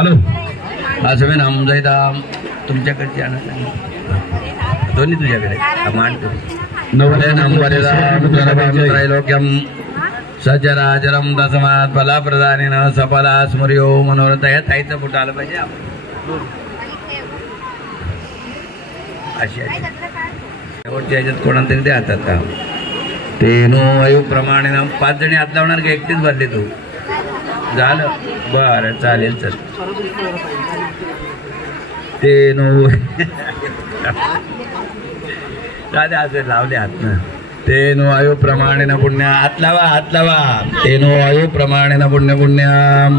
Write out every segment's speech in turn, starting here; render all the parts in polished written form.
Hello असं मी नामजाईदा तुमच्याकडची आणत दोन्ही तुझ्याकडे मांडतो नवरे नामलोक्यम सचराचरम दसमात फला प्रधानेन सफला स्मर्यो मनोरथ या ताईचं फुट आलं पाहिजे अशी शेवटच्या ह्याच्यात कोणाला तरी ते हातात का ते नो वायू प्रमाणे 5 जणी हात लावणार का एकटीच भरली तू झालं बरं चालेल चल ते नो दादा असे लावले हात ना ते नो वायू प्रमाणे न पुण्य हात लावा ते नो वायू प्रमाणे न पुण्य पुण्यम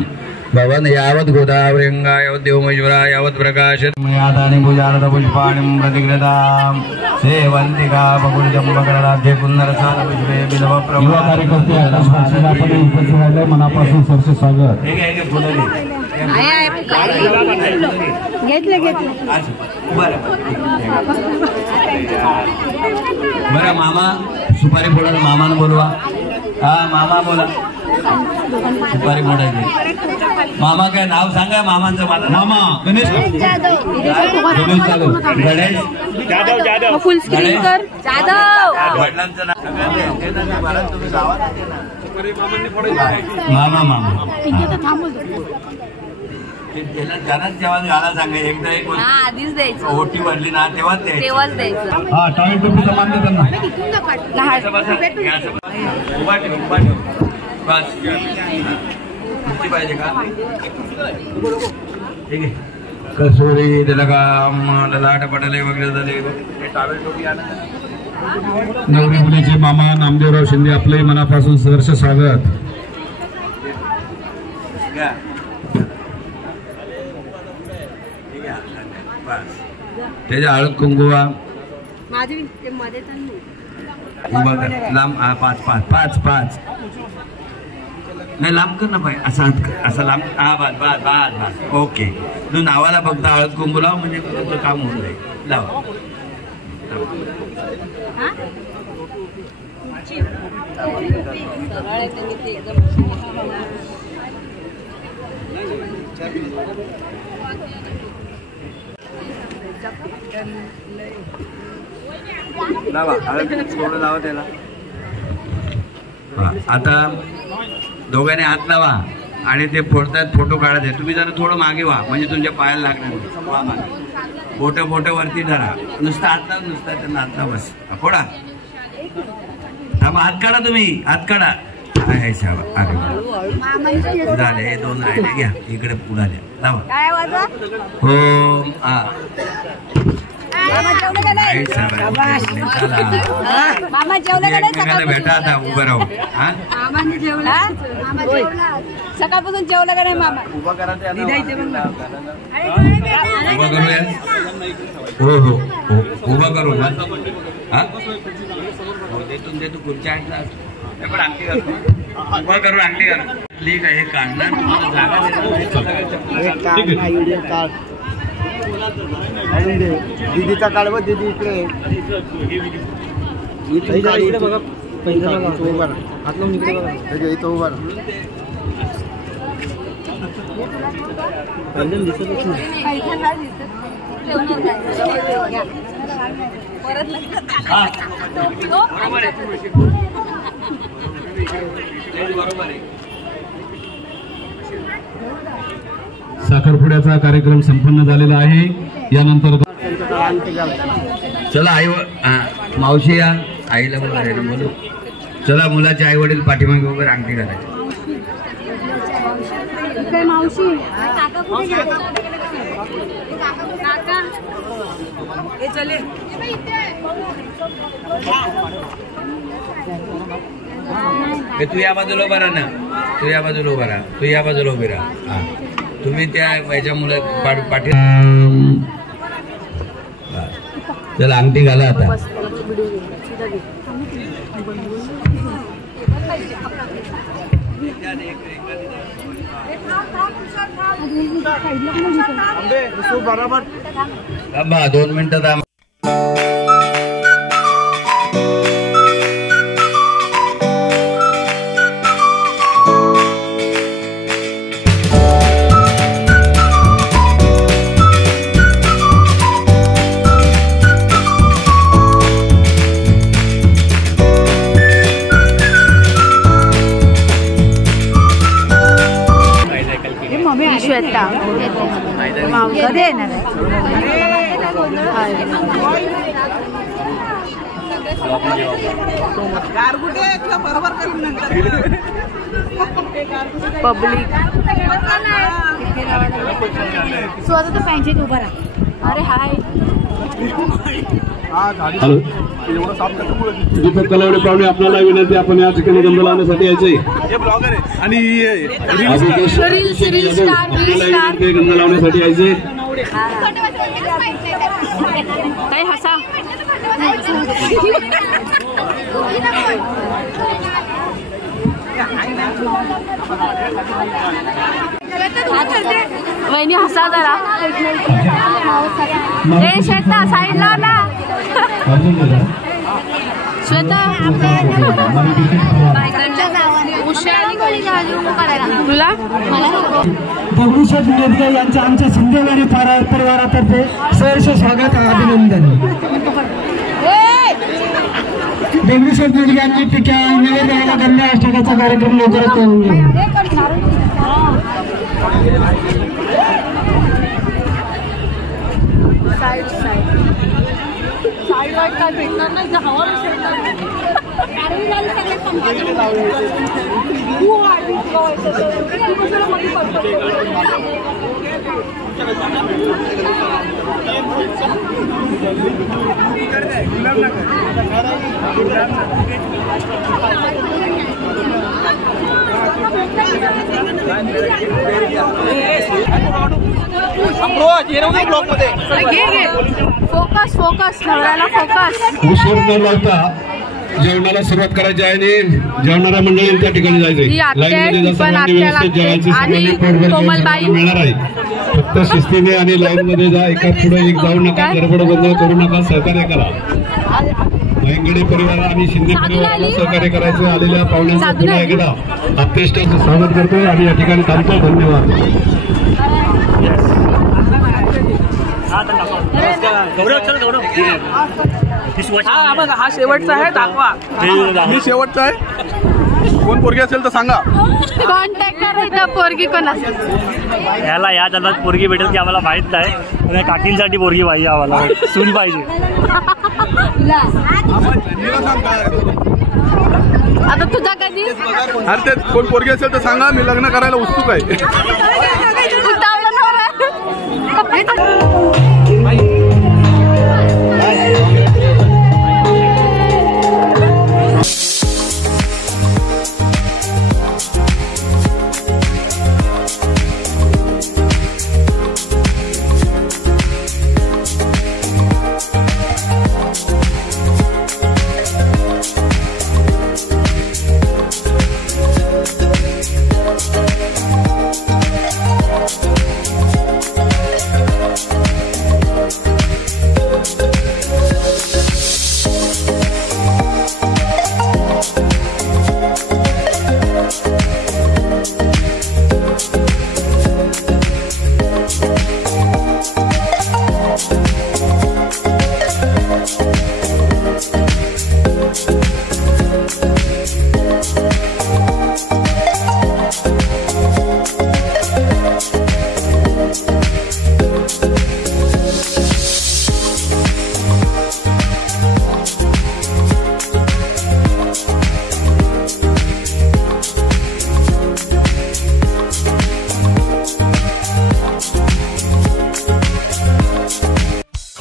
भवन यावत गोदावृंगा यावत देवमहेश्वरा यावत प्रकाश यादानि भुजारद पुष्पाणिं प्रतिगृतां सेवन्तिका बकुलजंबकराध्ये पुनरसाद पुष्पे बिलव प्रभा कार्यकर्ते आपण उपस्थित राहिले मनापासून सरसे स्वागत घेतले बरं मामा सुपारी फोडायला मामानं बोलवा हा मामा बोला सुपारी फोडायची मामा काय नाव सांगा मामांचं मामा गणेश जाधव फुल स्क्रीन कर जाधव वडिलांचं नाव मामा त्यालाच जेव्हा गाला सांगायचं एकदा एक आधीच द्यायचं ओटी भरली ना तेव्हाच द्यायचं हा टाळी टोपी समान देताना उभा ठेव बस पाहिजे का ठीक आहे कसोरी त्याला का ललाट पडले वगैरे झाले टाळी टोपी आणा नवरी मुलीचे मामा नामदेवराव शिंदे आपले मनापासून सहर्ष स्वागत त्याच्या हळद कुंकुवा लांब 5 नाही लांब कर ना पाय असं लांब बस ओके तू नावाला फक्त हळद कुंकू लाव म्हणजे तुझं काम होऊन जाईल लाव लावा त्याला आता दोघांनी हात लावा आणि ते फोडतात फोटो काढायचे तुम्ही जरा थोडं मागे व्हा म्हणजे तुमच्या पायाला लागणार फोटो वरती धरा नुसतं हात लावा नुसता त्यांना हात लावा बस फोडा थांबा हात काढा तुम्ही हात काढा झाले हे 2 राहिले घ्या इकडे पुढे द्या लावा हो भेटा आता उभं राहू सकाळपासून जेवलं का नाही मामा उभा करा उभा करूया हो उभा करू देतो खुर्च्या पण अंगठी घालतो उभा करू अंगठी घालू ठीक आहे हे काढणार तुम्हाला जागा दीदीचा काढव दीदी इकडे बघा हात लावून इकडे बघा इथं उभा दिसतच नाही साखरपुड्याचा कार्यक्रम संपन्न झालेला आहे यानंतर चला आई मावशी या आईला बोलू चला मुलाचे आई वडील पाठीमागे वगैरे अंगठी घालायची तू या बाजूला उभा राहा ना तू या बाजूला उभा राहा तुम्ही त्या याच्या मुलं पाठी चला अंगठी घाला आता बरोबर 2 मिनिटं कधी येणार पब्लिक स्वतः तर फॅनशी उभा राहा. अरे हाय हॅलो दीपक कलावडे पाहुणे आपल्याला विनंती आपण या ठिकाणी गंध लावण्यासाठी यायचंय गंध लावण्यासाठी यायचंय. काय हसा वहिनी हसा जरा. ए श्वेता साईड लाव ना. श्वेता तुला दगडूशेठ मेदगे यांचं आमच्या सिंधेवाडी परिवारातर्फे सहर्ष स्वागत अभिनंदन. दगडूशेठ मेदगे यांची टीका नैवेद्याला गंध अष्टकाचा कार्यक्रम लवकरच करून घेऊ. फोकस फोकस नवऱ्याला फोकस. उशीर न लावता जेवणाला सुरुवात करायची आहे आणि जेवणाऱ्या मंडळी त्या ठिकाणी जायचंय. लाईन मध्ये सर्वांनी व्यवस्थित जेवायची सर्वांनी मिळणार आहे. फक्त शिस्तीने आणि लाईन मध्ये जा. एका पुढे एक जाऊ नका. गडबड गोंधळ करू नका. सहकार्य करा. मयंगडे परिवार आणि शिंदे परिवाराला सहकार्य करायचं. आलेल्या पाहुण्यांचं पुन्हा एकदा अत्यष्ट स्वागत करतोय आणि या ठिकाणी थांबतो. धन्यवाद. हा शेवटचा आहे. दाखवा. मी शेवटचा आहे. कोण पोरगी असेल तर सांगा. कॉन्टॅक्ट करायचा. पोरगी कोण असेल याला या जन्मात पोरगी भेटेल की आम्हाला माहित नाही. काकींसाठी पोरगी पाहिजे. आम्हाला सून पाहिजे. आता तुझा कधी अरे ते कोण पोरगी असेल तर सांगा. मी लग्न करायला उत्सुक आहे.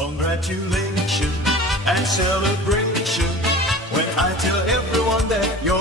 Congratulations and celebration when I tell everyone that you're